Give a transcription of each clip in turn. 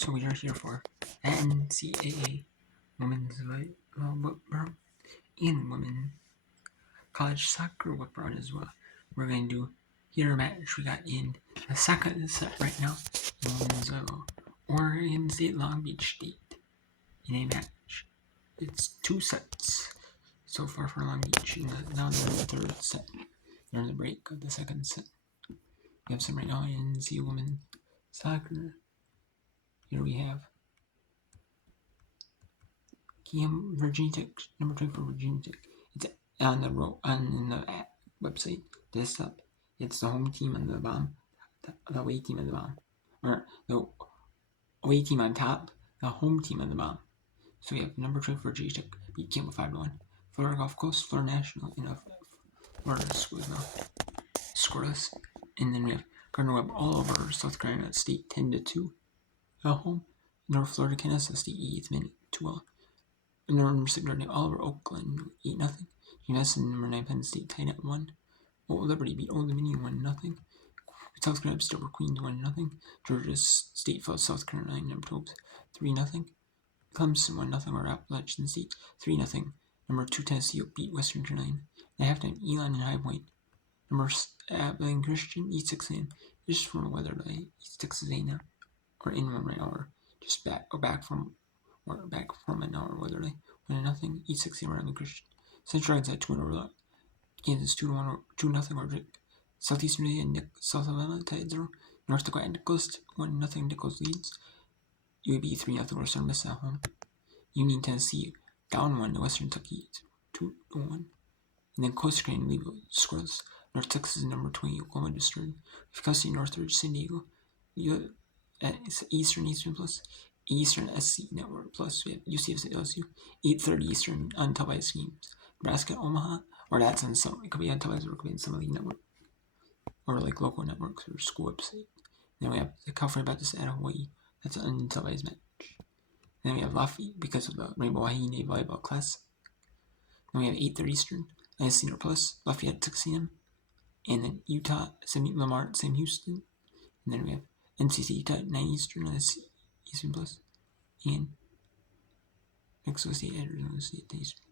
So we are here for NCAA Women's Volleyball and Women College Soccer Whip Round as well. We're going to do here a match we got in the second set right now. Women's Oregon State Long Beach State in a match. It's 2 sets so far for Long Beach, and now they're in the third set. They're in the break of the second set. We have some right now in NCAA Women's Soccer. Here we have Virginia Tech, number 2 for Virginia Tech. It's on the website desktop. It's the home team on the bottom, the away team on the bottom, or the away team on top, the home team on the bottom. So we have number 2 for Virginia Tech beat Campbell 5-1. Florida Gulf Coast, Florida National, and Florida was scoreless. And then we have Gardner Webb all over South Carolina State 10-2 at home. North Florida, Kansas State 8th minute 2-0. Number 6 Gardner all over Oakland 8-0. UMass and number 9 Penn State tied at 1. Old Liberty beat Old Dominion 1-0. South Carolina still were Queens 1-0. Georgia State fell South Carolina number 12 3-0. Clemson 1-0 or Appalachian State 3-0. Number 2 Tennessee beat Western Carolina. At halftime, Elon and High Point. Number Abilene Christian East 6 a.m. Just from the weather today, East 6 a.m. or in one right now, or just back from an hour weather day. 1-0 East 6 a.m. around the Christian. Central Dragons at 2-0. Kansas 2-1 or 2-0 or Southeastern Indiana, South Alabama tied 0. North Dakota and Nicholas 1-0 Nicholas leads. UAB 3-0 or Southern Miss at home. Union Tennessee down 1 to Western Kentucky 2-1. And then Coastal Carolina leave scoreless. North Texas number 20 Oklahoma destroyed. Custody Northridge San Diego. Eastern plus. Eastern SC Network plus. We have UCF at LSU 8:30 Eastern on televised games. Nebraska Omaha, or that's on some. It could be on televised or it could be on some of the network, or like local networks or school website. Then we have the California Baptist at Hawaii. That's an untelevised match. Then we have Lafayette because of the Rainbow Wahine Volleyball Classic. Then we have 8:30 Eastern, Senior Plus, Lafayette at 6 a.m. And then Utah, Lamar at Sam Houston. And then we have NCC Utah at 9 Eastern, Eastern Plus. And Mexico State at Arizona State at Eastern.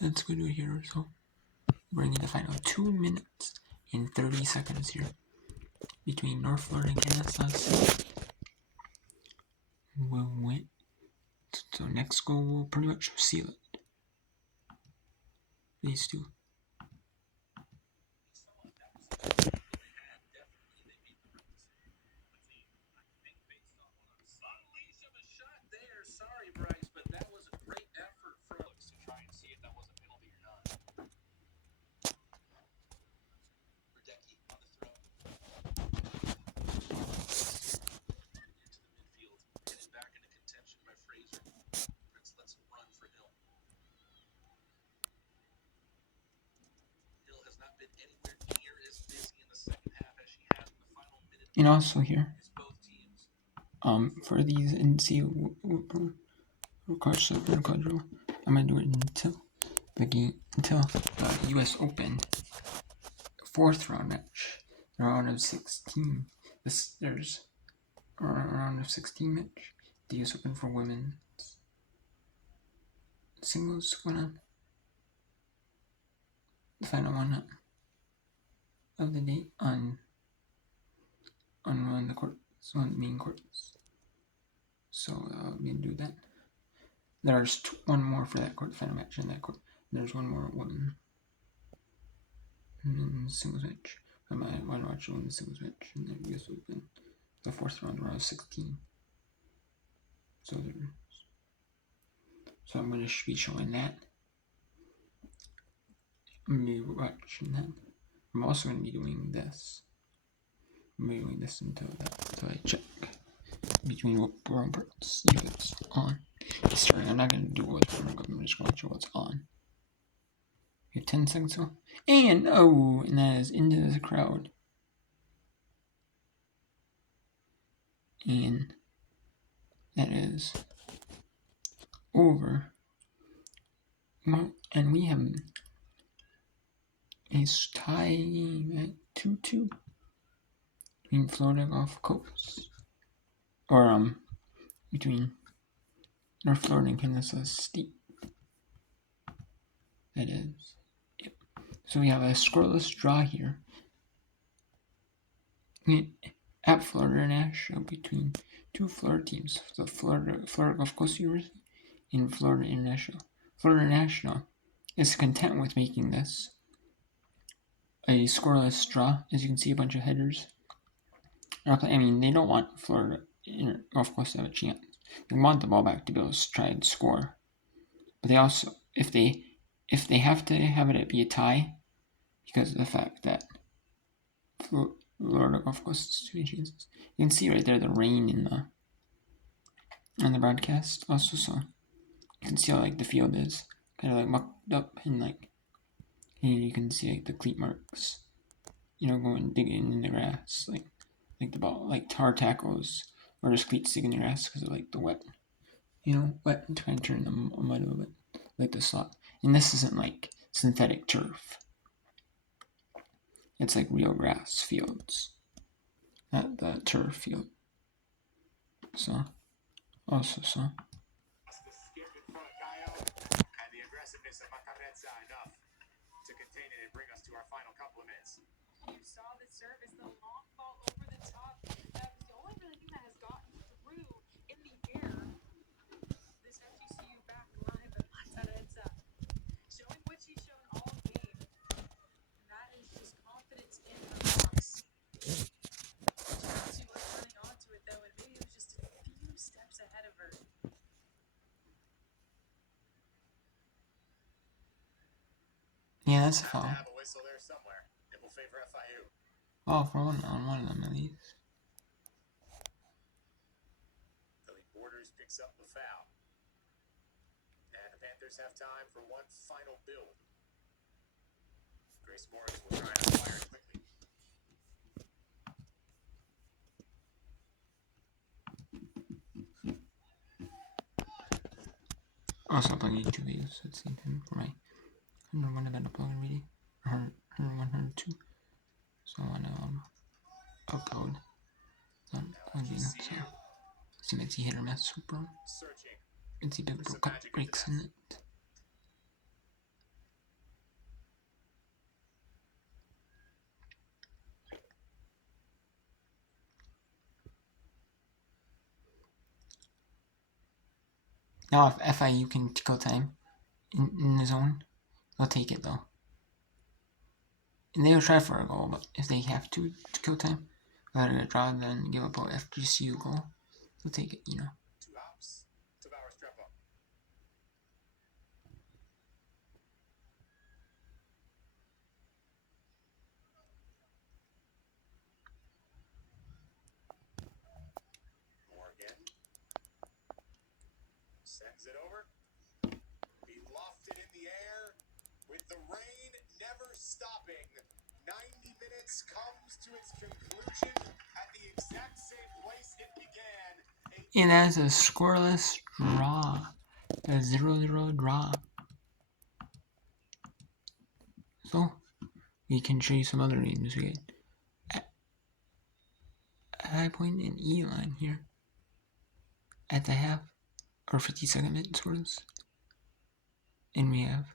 Let's go do it here. So we're going to find out 2 minutes and 30 seconds here between North Florida and Kansas. We'll win. So next goal will pretty much seal it. These two. And also here, for these NCAA college soccer quadro, I'm gonna do it until the U.S. Open 4th round match, the round of 16. There's a round of 16 match. The U.S. Open for women singles going on. The final one of the day on one of the courts, one of the main courts. So I'm gonna do that. There's one more for that court, final match in that court. There's one more women singles match. I might want to watch one singles match in the US Open, the 4th round, around 16. So I'm going to be showing that. I'm going to be watching that. I'm also going to be doing this. I'm going to be doing this until I check between what wrong parts, if it's on. Sorry, I'm not going to do what's wrong. I'm just going to show what's on. We have 10 seconds left. And that is into the crowd. And that is over And we have a tie at 2-2 between Florida Gulf Coast, or between North Florida and Kansas State. That is. Yep. So we have a scoreless draw here at Florida International between two Florida teams, the Florida Gulf Coast University and Florida International. Florida International is content with making this a scoreless draw. As you can see, a bunch of headers. I mean, they don't want Florida Gulf Coast to have a chance. They want the ball back to be able to try and score. But they also, if they have to have it be a tie, because of the fact that Florida Gulf Coast has 2 chances. You can see right there the rain on the broadcast also, so you can see how like the field is kind of like mucked up, and like you can see like the cleat marks, going digging in the grass, like the ball, like tar tackles or just cleats digging in the grass because of like the wet, wet and trying to turn the mud a little bit, like the slot. And this isn't like synthetic turf. It's like real grass fields, not the turf field. So, also, And the aggressiveness of Macarezza enough to contain it and bring us to our final couple of minutes. You saw the service, the long ball over the top. That was the only really thing that has gotten through in the air. This FGCU back line, but Macarezza showing what she's shown all game. And that is just confidence in the box. She was running onto it though, and maybe it was just a few steps ahead of her. Yeah, that's a foul. Have a whistle there somewhere. It will favor FIU. Oh, for one of them at least. Philly Borders picks up the foul. And the Panthers have time for one final build. Grace Morris will try to fire quickly. Also uploading YouTube videos at the same time for my 101 event upload already, or 102. So I want to upload on video. So see, might see hit or miss, bro. And see big cut breaks in it. Now, if FIU can kill time in the zone, they'll take it though. And they'll try for a goal, but if they have to kill time, let it draw, then give up a FGCU goal, they'll take it, 2 hops. Tavares strap up. Morgan sends it over. He lofted in the air with the rain never stopping. 90 minutes comes to its conclusion at the exact same place it began. And that's a scoreless draw. A 0-0 draw. So, we can show you some other games we get. High Point and E-line here. At the half, or 52nd minute scoreless. And we have,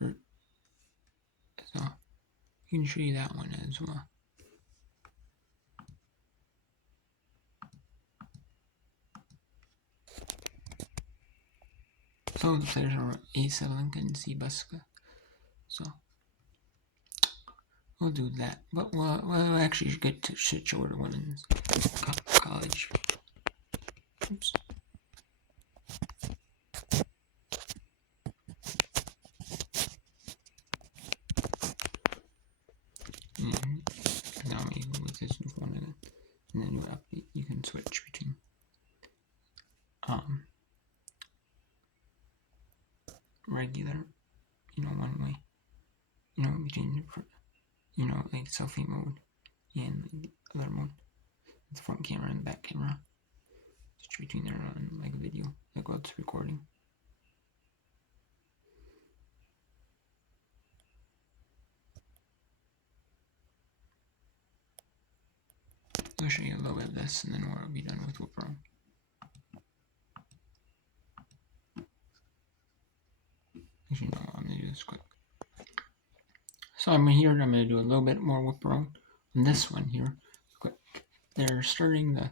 so, we can show you that one as well. So the players are A7 Lincoln and C Buska. So we'll do that. But we'll actually get to show the women's college. Oops. And now maybe with this new phone and the new update, you can switch between regular, one way, between, like selfie mode and the other mode, the front camera and the back camera. Switch between there on like a video, like while it's recording. I'll show you a little bit of this, and then we'll be done with whip around. Actually, no, I'm gonna do this quick. So I'm here, I'm gonna do a little bit more whip around on this one here. Quick. They're starting the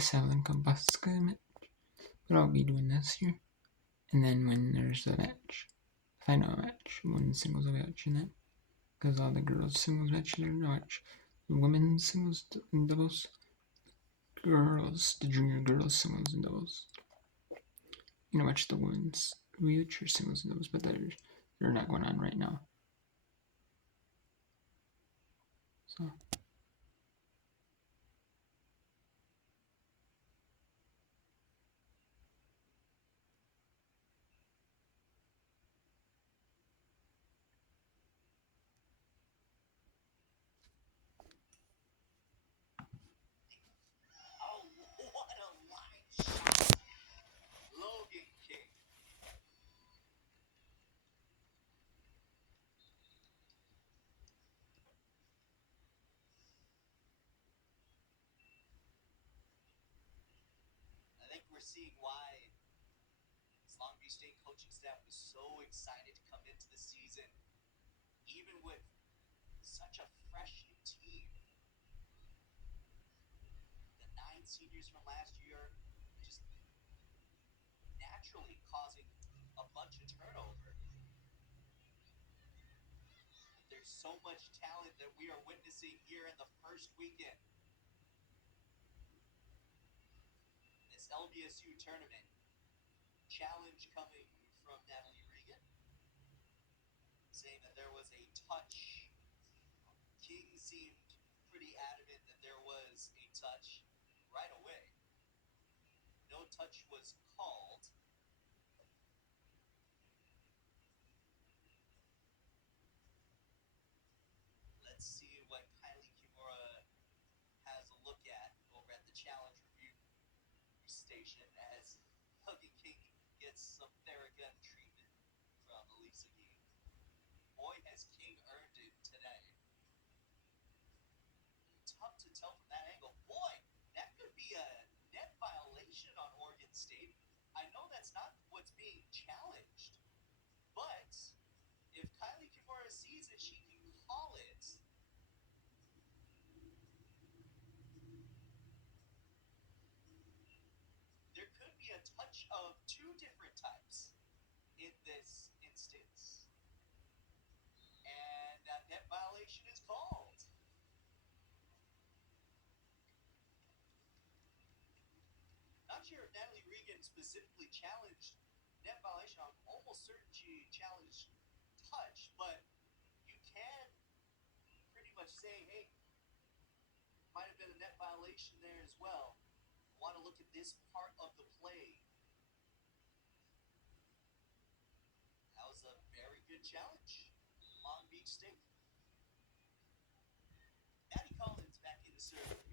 7 Compasca match, but I'll be doing this here. And then when there's a match, final match, women's singles match in that, because all the girls singles matches are gonna watch the women's singles and doubles, the junior girls singles and doubles. You know, watch the women's wheelchair singles and doubles, but they're not going on right now. So. I think we're seeing why this Long Beach State coaching staff was so excited to come into the season, even with such a fresh new team. The 9 seniors from last year just naturally causing a bunch of turnover. There's so much talent that we are witnessing here in the first weekend. This LBSU tournament challenge coming from Natalie Regan, saying that there was a touch. King seemed pretty adamant that there was a touch right away. No touch was called. Let's see what Kylie Kimura has a look at over at the challenge review station as Huggy King gets some Theragun treatment from Elisa King. Boy, has King earned it today. Tough to tell from that angle. Boy, that could be a net violation on Oregon State. I know that's not what's being challenged, but if Kylie Kimura sees it, she can call it. There could be a touch of 2 different types in this instance. And that net violation is called. Not sure if Natalie Regan specifically challenged net violation. I'm almost certain she challenged touch, but you can pretty much say, hey, might have been a net violation there as well. Want to look at this part of the play. That was a very good challenge. Long Beach State. Maddie Collins back in the serve.